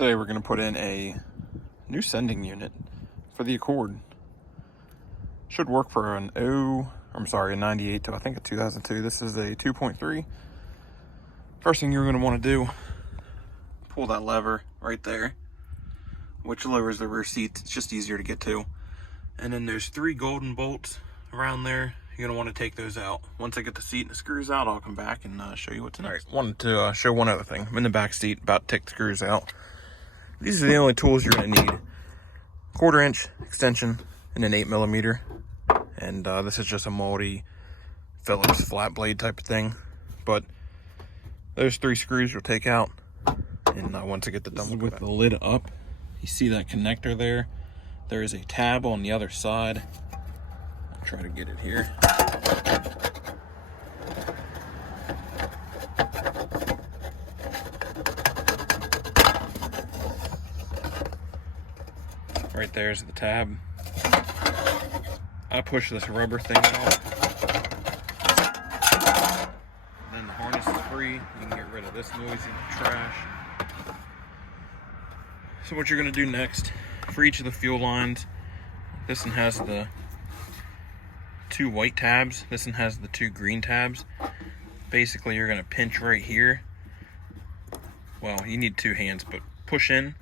Today we're going to put in a new sending unit for the Acoord. Should work for a 98 to I think a 2002. This is a 2.3. First thing you're going to want to do, pull that lever right there, which lowers the rear seat. It's just easier to get to. And then there's 3 golden bolts around there. You're going to want to take those out. Once I get the seat and the screws out, I'll come back and show you what's in there. Wanted to show one other thing. I'm in the back seat, about to take the screws out. These are the only tools you're going to need. 1/4 inch extension and an 8mm. And this is just a multi Phillips flat blade type of thing. But those 3 screws you'll take out. And once I get the done with the lid up, you see that connector there? There is a tab on the other side. I'll try to get it here. Right there's the tab. I push this rubber thing out. Then the harness is free. You can get rid of this noisy trash. So what you're going to do next, for each of the fuel lines, this one has the 2 white tabs. This one has the 2 green tabs. Basically, you're going to pinch right here. Well, you need 2 hands, but push in,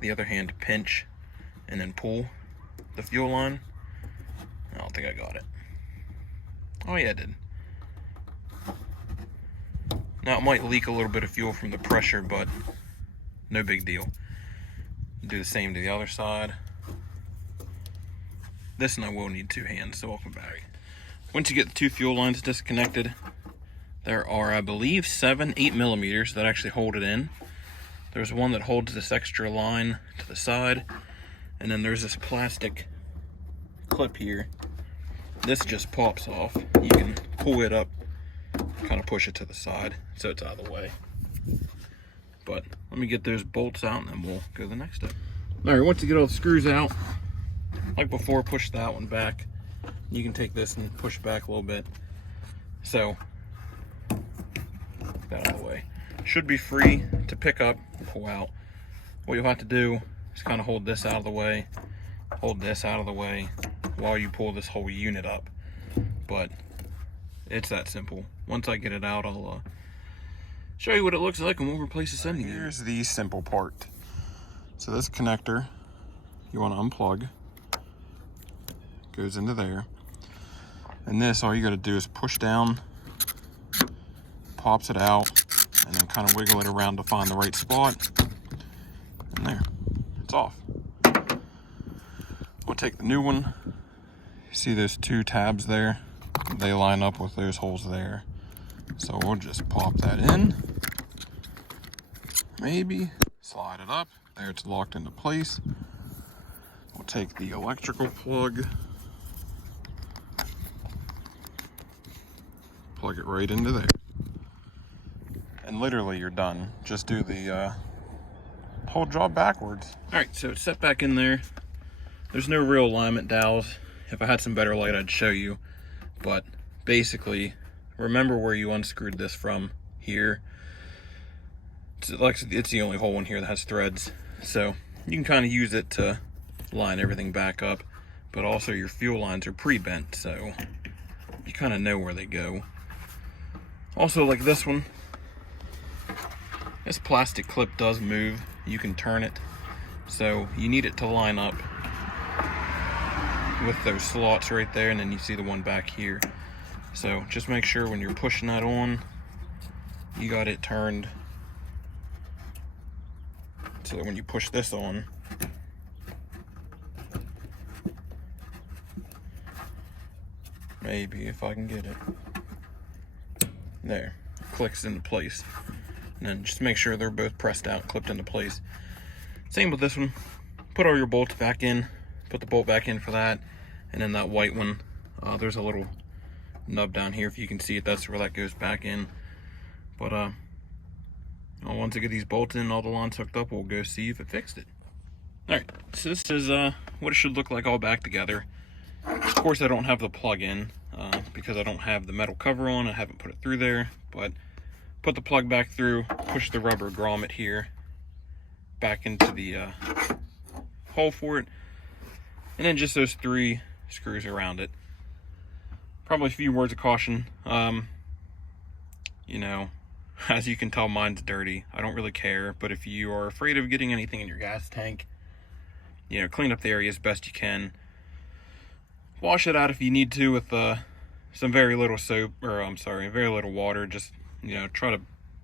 the other hand pinch, and then pull the fuel line. I don't think I got it. Oh yeah, I did. Now it might leak a little bit of fuel from the pressure, but no big deal. Do the same to the other side. This one I will need 2 hands, so I'll come back. Once you get the 2 fuel lines disconnected, there are, I believe, 7 8mm that actually hold it in. There's one that holds this extra line to the side, and then there's this plastic clip here. This just pops off. You can pull it up, kind of push it to the side so it's out of the way. But let me get those bolts out and then we'll go to the next step. All right, once you get all the screws out, like before, push that one back. You can take this and push back a little bit. So, that out of the way. Should be free to pick up and pull out. What you'll have to do is kind of hold this out of the way, hold this out of the way while you pull this whole unit up. But it's that simple. Once I get it out, I'll show you what it looks like and we'll replace the sending unit. Here's the simple part. So this connector, you want to unplug. Goes into there. And this, all you got to do is push down, pops it out, and then kind of wiggle it around to find the right spot. And there, it's off. We'll take the new one. You see those 2 tabs there? They line up with those holes there. So we'll just pop that in. Maybe slide it up. There, it's locked into place. We'll take the electrical plug, plug it right into there. And literally you're done. Just do the whole job backwards. All right, so it's set back in there. There's no real alignment dowels. If I had some better light, I'd show you. But basically, remember where you unscrewed this from here. It's the only hole in here that has threads. So you can kind of use it to line everything back up. But also your fuel lines are pre-bent, so you kind of know where they go. Also, like this one, this plastic clip does move. You can turn it. So you need it to line up with those slots right there, and then you see the one back here. So just make sure when you're pushing that on, you got it turned so that when you push this on, maybe if I can get it, there, clicks into place. And then just make sure they're both pressed out, clipped into place. Same with this one. Put all your bolts back in. Put the bolt back in for that. And then that white one, there's a little nub down here. If you can see it, that's where that goes back in. But once I get these bolts in, all the lines hooked up, we'll go see if it fixed it. All right, so this is what it should look like all back together. Of course, I don't have the plug in because I don't have the metal cover on. I haven't put it through there, but put the plug back through, push the rubber grommet here, back into the hole for it, and then just those 3 screws around it. Probably a few words of caution. You know, as you can tell, mine's dirty. I don't really care, but if you are afraid of getting anything in your gas tank, you know, clean up the area as best you can. Wash it out if you need to with some very little soap, or very little water. Just, you know, try to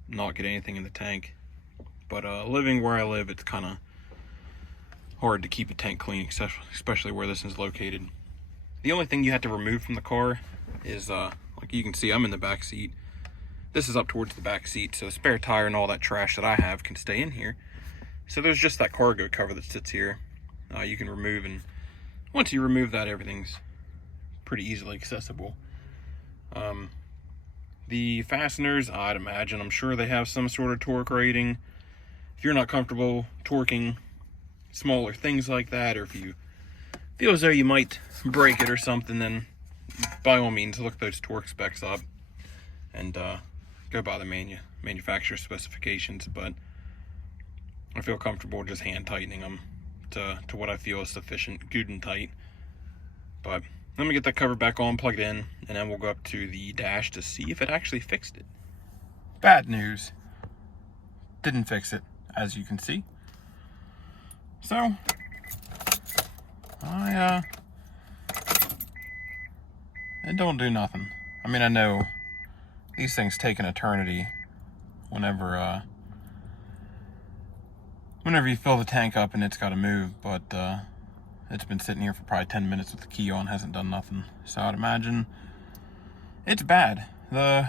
not get anything in the tank. But living where I live, it's kind of hard to keep a tank clean, especially where this is located. The only thing you have to remove from the car is, like you can see, I'm in the back seat. This is up towards the back seat, so the spare tire and all that trash that I have can stay in here. So there's just that cargo cover that sits here. You can remove, and once you remove that, everything's pretty easily accessible. The fasteners, I'd imagine, I'm sure they have some sort of torque rating. If you're not comfortable torquing smaller things like that, or if you feel as though you might break it or something, then by all means look those torque specs up and go by the manufacturer specifications. But I feel comfortable just hand tightening them to what I feel is sufficient, good and tight. But let me get that cover back on, plug it in, and then we'll go up to the dash to see if it actually fixed it. Bad news. Didn't fix it, as you can see. So, it don't do nothing. I mean, I know these things take an eternity whenever you fill the tank up and it's got to move, but it's been sitting here for probably 10 minutes with the key on, hasn't done nothing. So I'd imagine it's bad. The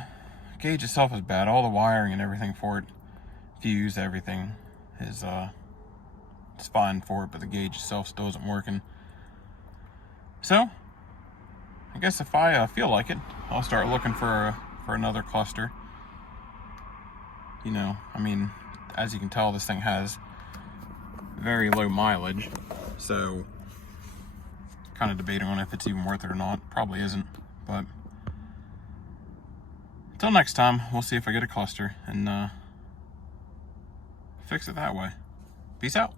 gauge itself is bad. All the wiring and everything for it, fuse, everything is it's fine for it, but the gauge itself still isn't working. So I guess if I feel like it, I'll start looking for another cluster. You know, I mean, as you can tell, this thing has very low mileage, so kind of debating on if it's even worth it or not. Probably isn't, but until next time, we'll see if I get a cluster and fix it that way. Peace out.